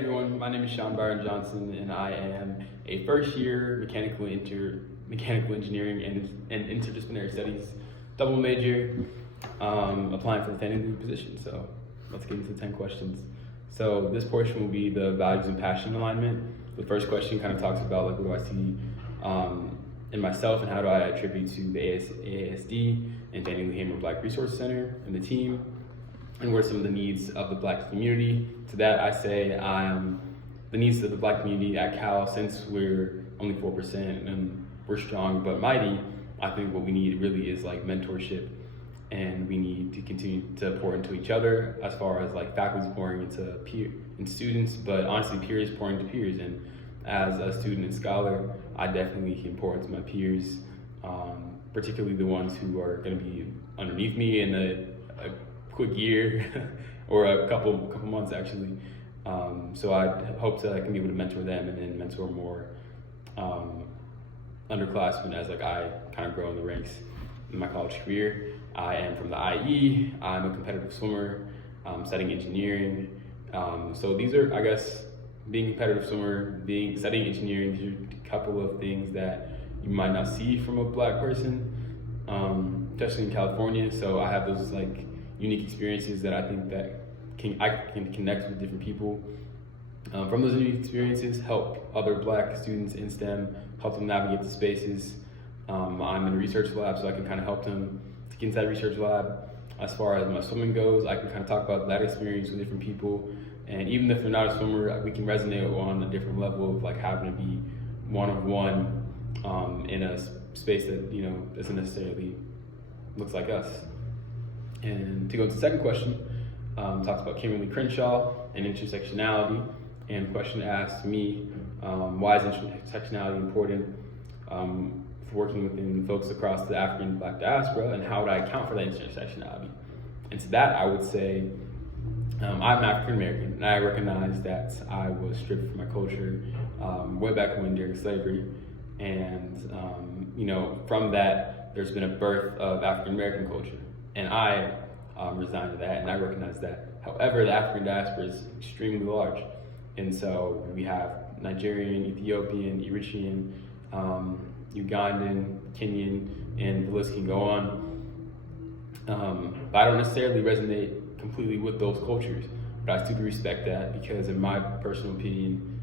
everyone, my name is Seanbiron Johnson, and I am a first-year mechanical engineering and interdisciplinary studies double major, applying for the Fannie position. So let's get into 10 questions. So this portion will be the values and passion alignment. The first question kind of talks about what do I see in myself and how do I attribute to the AASD and Fannie Hammer Black Resource Center and the team, and what are some of the needs of the Black community. To that I say the needs of the Black community at Cal, since we're only 4% and we're strong but mighty, I think what we need really is like mentorship, and we need to continue to pour into each other as far as like faculty's pouring into students, but honestly peers pouring into peers. And as a student and scholar, I definitely can pour into my peers, particularly the ones who are going to be underneath me in a quick year or a couple months actually. So I hope that I can be able to mentor them and then mentor more underclassmen as like I kind of grow in the ranks in my college career. I am from the IE. I'm a competitive swimmer, studying engineering. So these are, I guess, being a competitive swimmer, studying engineering, these are a couple of things that you might not see from a Black person, especially in California. So I have those like unique experiences that I think that I can connect with different people. From those unique experiences, help other Black students in STEM, help them navigate the spaces. I'm in a research lab, so I can kind of help them to get inside a research lab. As far as my swimming goes, I can kind of talk about that experience with different people. And even if you're not a swimmer, we can resonate on a different level of like having to be one-of-one in a space that, you know, doesn't necessarily looks like us. And to go to the second question, talks about Kimberly Crenshaw and intersectionality. And the question asks me, why is intersectionality important for working within folks across the African Black diaspora, and how would I account for that intersectionality? And to that, I would say, I'm African American, and I recognize that I was stripped from my culture way back when during slavery. And you know, from that, there's been a birth of African American culture. And I resigned to that, and I recognize that. However, the African diaspora is extremely large. And so we have Nigerian, Ethiopian, Eritrean, Ugandan, Kenyan, and the list can go on. But I don't necessarily resonate completely with those cultures, but I still respect that, because in my personal opinion,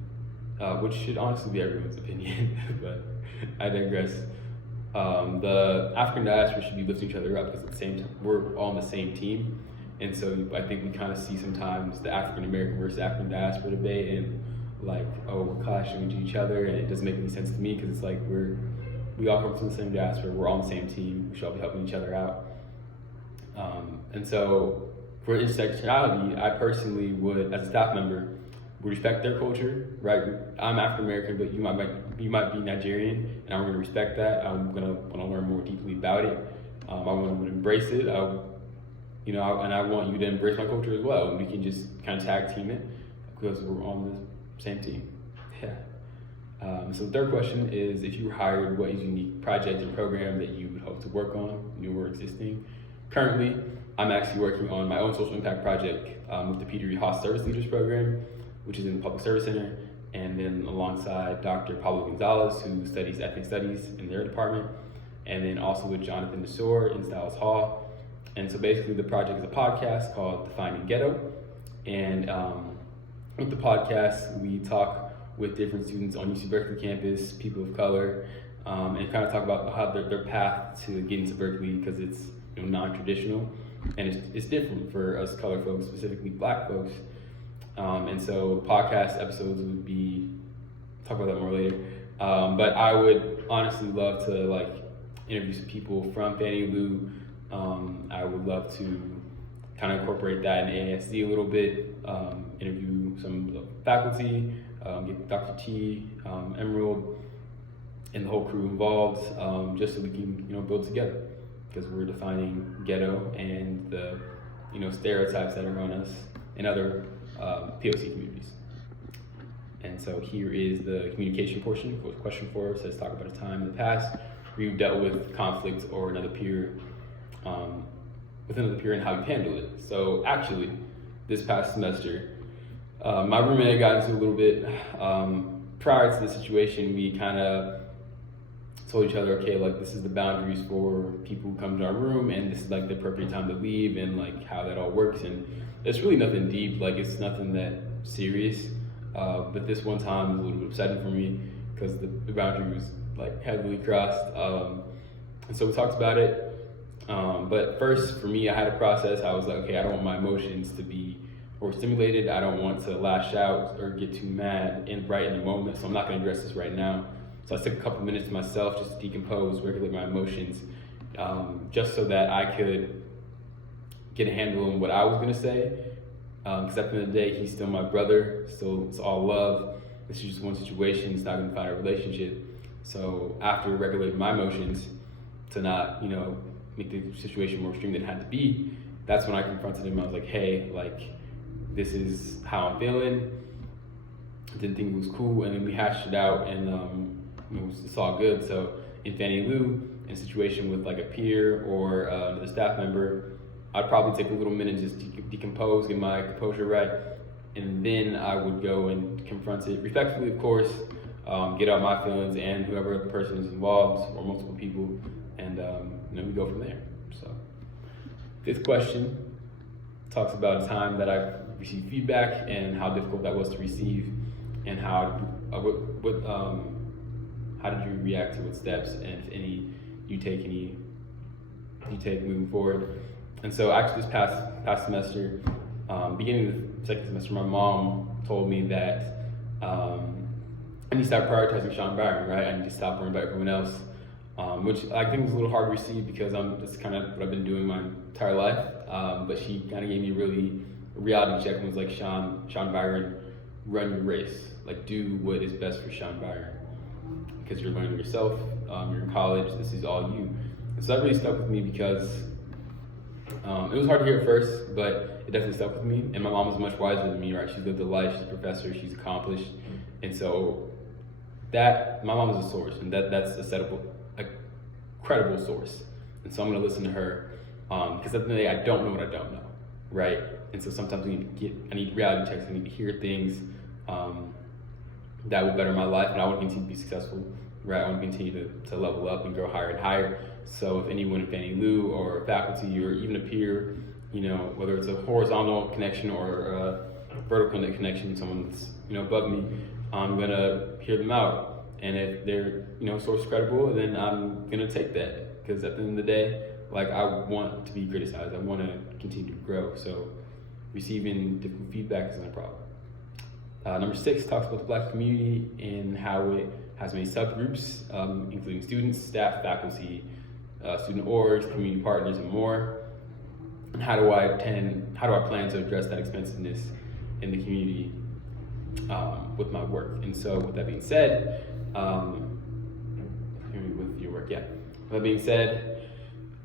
which should honestly be everyone's opinion, but I digress. The African diaspora should be lifting each other up, because at the same time, we're all on the same team. And so I think we kind of see sometimes the African American versus African diaspora debate, and like, oh, we're clashing into each other, and it doesn't make any sense to me, because it's like we all come from the same diaspora, we're all on the same team, we should all be helping each other out. And so for intersectionality, I personally would, as a staff member, would respect their culture, right? I'm African American, but you might be Nigerian, and I'm going to respect that. I'm going to want to learn more deeply about it. I want to embrace it. And I want you to embrace my culture as well, and we can just kind of tag team it, because we're on the same team. Yeah. So the third question is, if you were hired, what is unique project or program that you would hope to work on, new or existing? Currently, I'm actually working on my own social impact project with the Peter E. Haas Service Leaders Program, which is in the Public Service Center, and then alongside Dr. Pablo Gonzalez, who studies ethnic studies in their department, and then also with Jonathan DeSore in Stiles Hall. And so basically the project is a podcast called Defining Ghetto. And with the podcast, we talk with different students on UC Berkeley campus, people of color, and kind of talk about how their path to getting to Berkeley, because it's, you know, non-traditional, and it's different for us color folks, specifically Black folks. And so podcast episodes would be, talk about that more later. But I would honestly love to like interview some people from Fannie Lou. I would love to kind of incorporate that in AASD a little bit, interview some faculty, get Dr. T, Emerald, and the whole crew involved, just so we can, you know, build together, because we're defining ghetto and the, you know, stereotypes that are on us in other POC communities. And so here is the communication portion. Question 4 says, talk about a time in the past where you've dealt with conflict or another peer, with another peer, and how you handled it. So actually, this past semester, My roommate and I got into a little bit. Prior to the situation, we kind of told each other, okay, like this is the boundaries for people who come to our room, and this is like the appropriate time to leave, and like how that all works. And it's really nothing deep, like it's nothing that serious. But this one time was a little bit upsetting for me because the boundary was like heavily crossed. And so we talked about it. But first, for me, I had a process. I was like, okay, I don't want my emotions to be overstimulated. I don't want to lash out or get too mad right in the moment. So I'm not going to address this right now. So I took a couple minutes to myself just to decompose, regulate my emotions, just so that I could get a handle on what I was going to say. Because at the end of the day, he's still my brother. So it's all love. This is just one situation. It's not going to find a relationship. So after regulating my emotions to not, make the situation more extreme than it had to be, that's when I confronted him. I was like, hey, like, this is how I'm feeling. I didn't think it was cool. And then we hashed it out, and it's all good. So in Fannie Lou, in a situation with like a peer or another staff member, I'd probably take a little minute just to decompose, get my composure right, and then I would go and confront it respectfully, of course, get out my feelings and whoever other person is involved or multiple people, and we go from there. So this question talks about a time that I've received feedback and how difficult that was to receive, and how did you react to it, steps, and if any you take moving forward. And so actually this past semester, beginning of the second semester, my mom told me that I need to start prioritizing Seanbiron, right? I need to stop worrying about everyone else, which I think was a little hard to receive because that's kind of what I've been doing my entire life. But she kind of gave me a reality check and was like, Seanbiron, run your race. Like, do what is best for Seanbiron, because you're learning yourself, you're in college, this is all you. And so that really stuck with me because it was hard to hear at first, but it definitely stuck with me. And my mom was much wiser than me, right? She's lived a life, she's a professor, she's accomplished. And so my mom is a source, and that's a credible source. And so I'm gonna listen to her, because at the end of the day, I don't know what I don't know, right? And so sometimes I need reality checks, I need to hear things that will better my life, and I want to continue to be successful, right? I want to continue to level up and grow higher and higher. So if anyone in Fannie Lou or faculty or even a peer, whether it's a horizontal connection or a vertical connection, someone that's above me, I'm gonna hear them out. And if they're source credible, then I'm gonna take that, because at the end of the day, like, I want to be criticized. I want to continue to grow. So receiving different feedback isn't a problem. Number 6 talks about the Black community and how it has many subgroups, including students, staff, faculty, student orgs, community partners, and more. And how do I plan to address that expensiveness in the community with my work? And so, with that being said, with your work, yeah. With that being said,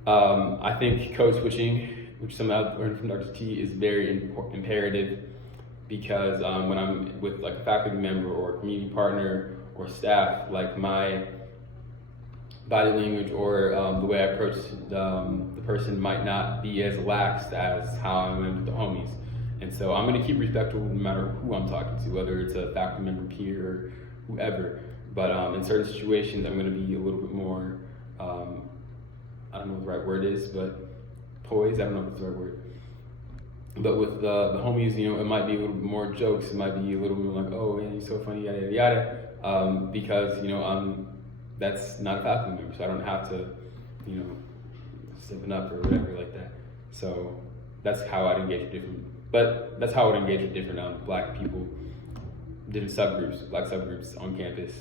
I think code switching, which some I've learned from Dr. T, is very imperative. Because when I'm with like a faculty member or a community partner or staff, like my body language or the way I approach the person might not be as lax as how I am with the homies. And so I'm going to keep respectful no matter who I'm talking to, whether it's a faculty member, peer, or whoever. But in certain situations, I'm going to be a little bit more, I don't know what the right word is, but poised, I don't know if it's the right word. But with the homies, it might be a little bit more jokes. It might be a little more like, oh, man, you're so funny, yada, yada, yada. Because, that's not a faculty member, so I don't have to, stepping up or whatever like that. So that's how I'd engage with different Black people, different subgroups, Black subgroups on campus.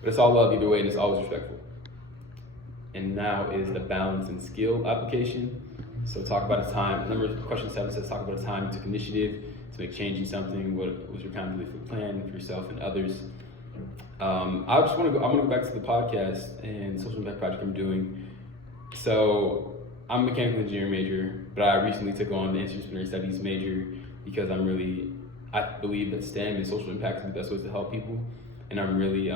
But it's all love either way, and it's always respectful. And now is the balance and skill application. So talk about a time, question 7 says talk about a time you took initiative to make change in something. What was your accountability plan for yourself and others? I'm gonna go back to the podcast and social impact project I'm doing. So I'm a mechanical engineering major, but I recently took on the interdisciplinary studies major because I believe that STEM and social impact is the best ways to help people. And I'm really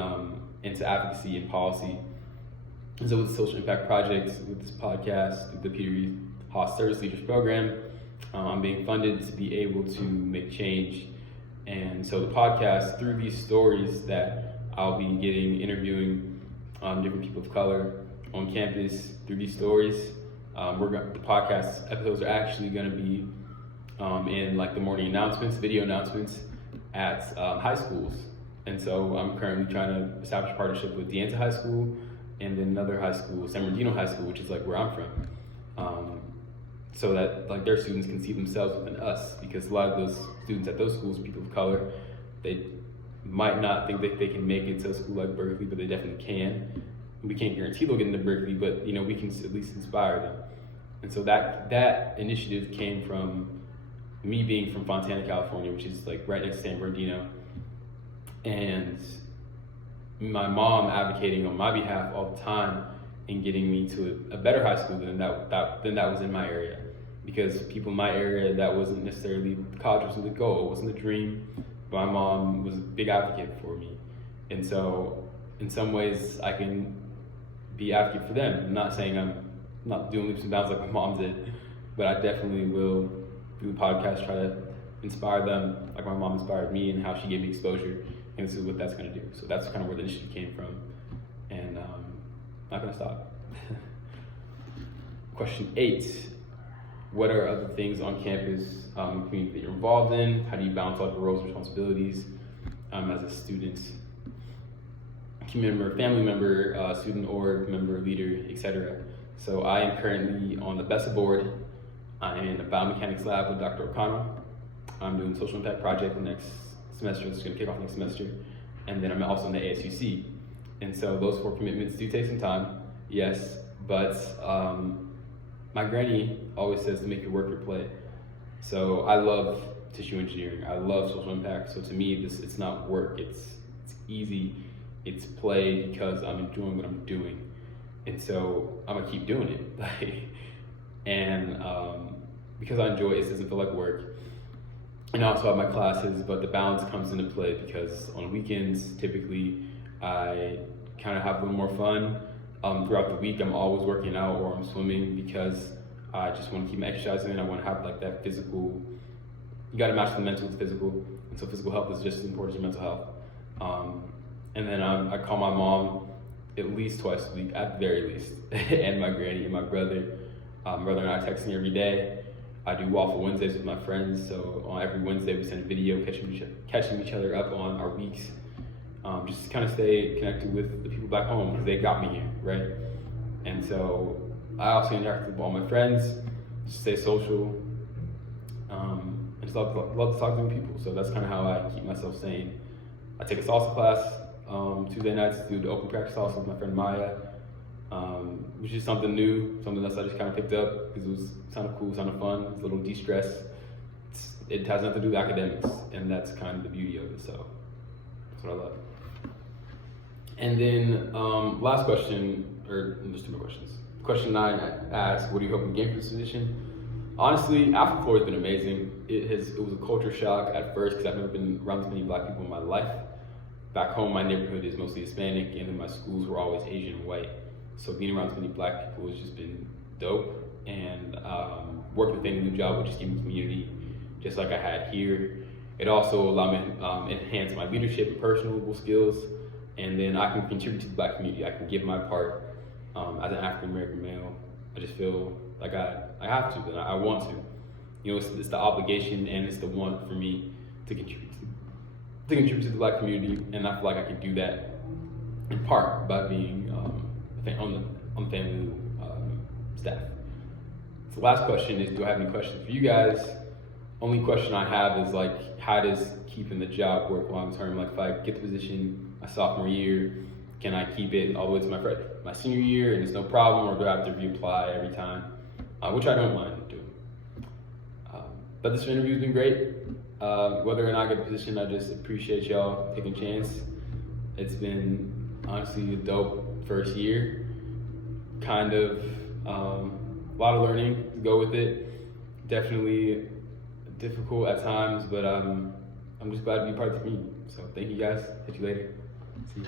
into advocacy and policy. And so with the social impact projects, with this podcast, the Peter Reed Haas Service Leaders Program, I'm being funded to be able to make change And so the podcast, through these stories that I'll be interviewing different people of color on campus through these stories, the podcast episodes are actually going to be in like the morning announcements, video announcements at high schools. And so I'm currently trying to establish a partnership with Deanta High School and then another high school, San Bernardino High School, which is like where I'm from. So that like their students can see themselves within us, because a lot of those students at those schools, people of color, they might not think that they can make it to a school like Berkeley, but they definitely can. We can't guarantee they'll get into Berkeley, but we can at least inspire them. And so that initiative came from me being from Fontana, California, which is like right next to San Bernardino, and my mom advocating on my behalf all the time in getting me to a better high school than that was in my area. Because people in my area, that wasn't necessarily, college wasn't the goal, it wasn't the dream. But my mom was a big advocate for me. And so in some ways I can be advocate for them. I'm not saying I'm not doing leaps and bounds like my mom did, but I definitely will, through the podcast, try to inspire them like my mom inspired me and how she gave me exposure. And this is what that's going to do. So that's kind of where the initiative came from. And not going to stop. Question 8. What are other things on campus, community that you're involved in? How do you balance all the roles and responsibilities as a student, community member, family member, student org member, leader, etc.? So I am currently on the BESA board. I'm in the biomechanics lab with Dr. O'Connell. I'm doing social impact project next semester. It's going to kick off next semester. And then I'm also in the ASUC. And so those 4 commitments do take some time, yes, but my granny always says to make your work your play. So I love tissue engineering. I love social impact. So to me, it's not work. It's easy. It's play because I'm enjoying what I'm doing. And so I'm gonna keep doing it. And because I enjoy it, it doesn't feel like work. And I also have my classes, but the balance comes into play because on weekends, typically, I kind of have a little more fun. Throughout the week, I'm always working out or I'm swimming because I just want to keep exercising and I want to have like that physical, you got to match the mental with physical. And so physical health is just as important as mental health. And then I call my mom at least twice a week, at the very least, and my granny and my brother. My brother and I are texting every day. I do Waffle Wednesdays with my friends. So on every Wednesday, we send a video catching each other up on our weeks. Just to kind of stay connected with the people back home because they got me here, right? And so I also interact with all my friends, just stay social, and just love to talk to new people. So that's kind of how I keep myself sane. I take a salsa class Tuesday nights, do the open practice salsa with my friend Maya, which is something new, something else I just kind of picked up because it was sounded cool, sounded fun, it's a little de-stress. It has nothing to do with academics, and that's kind of the beauty of it. So that's what I love. And then last question, or there's 2 more questions. Question 9 asks, what do you hope to gain from this position? Honestly, AFRIFLOR has been amazing. It was a culture shock at first because I've never been around this many Black people in my life. Back home, my neighborhood is mostly Hispanic, and then my schools were always Asian and white. So being around this many Black people has just been dope. And working with any new job would just give me community, just like I had here. It also allowed me to enhance my leadership and personable skills. And then I can contribute to the Black community. I can give my part as an African American male. I just feel like I have to, and I want to. You know, it's the obligation and it's the want for me to contribute to the Black community, and I feel like I can do that in part by being on the family staff. So the last question is, do I have any questions for you guys? Only question I have is like, how does keeping the job work long term? Like if I get the position my sophomore year, can I keep it all the way to my senior year and it's no problem, or do I have to reapply every time? Which I don't mind doing. But this interview has been great. Whether or not I get the position, I just appreciate y'all taking a chance. It's been honestly a dope first year. Kind of a lot of learning to go with it. Definitely difficult at times, but I'm just glad to be part of the community. So thank you guys. Catch you later. See you.